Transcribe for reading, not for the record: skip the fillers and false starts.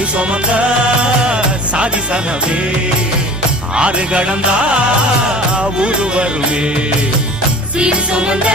சிறு சுமந்த சாதி சனமே ஆறு கடந்தா ஊரு வருமே சீர் சுமந்த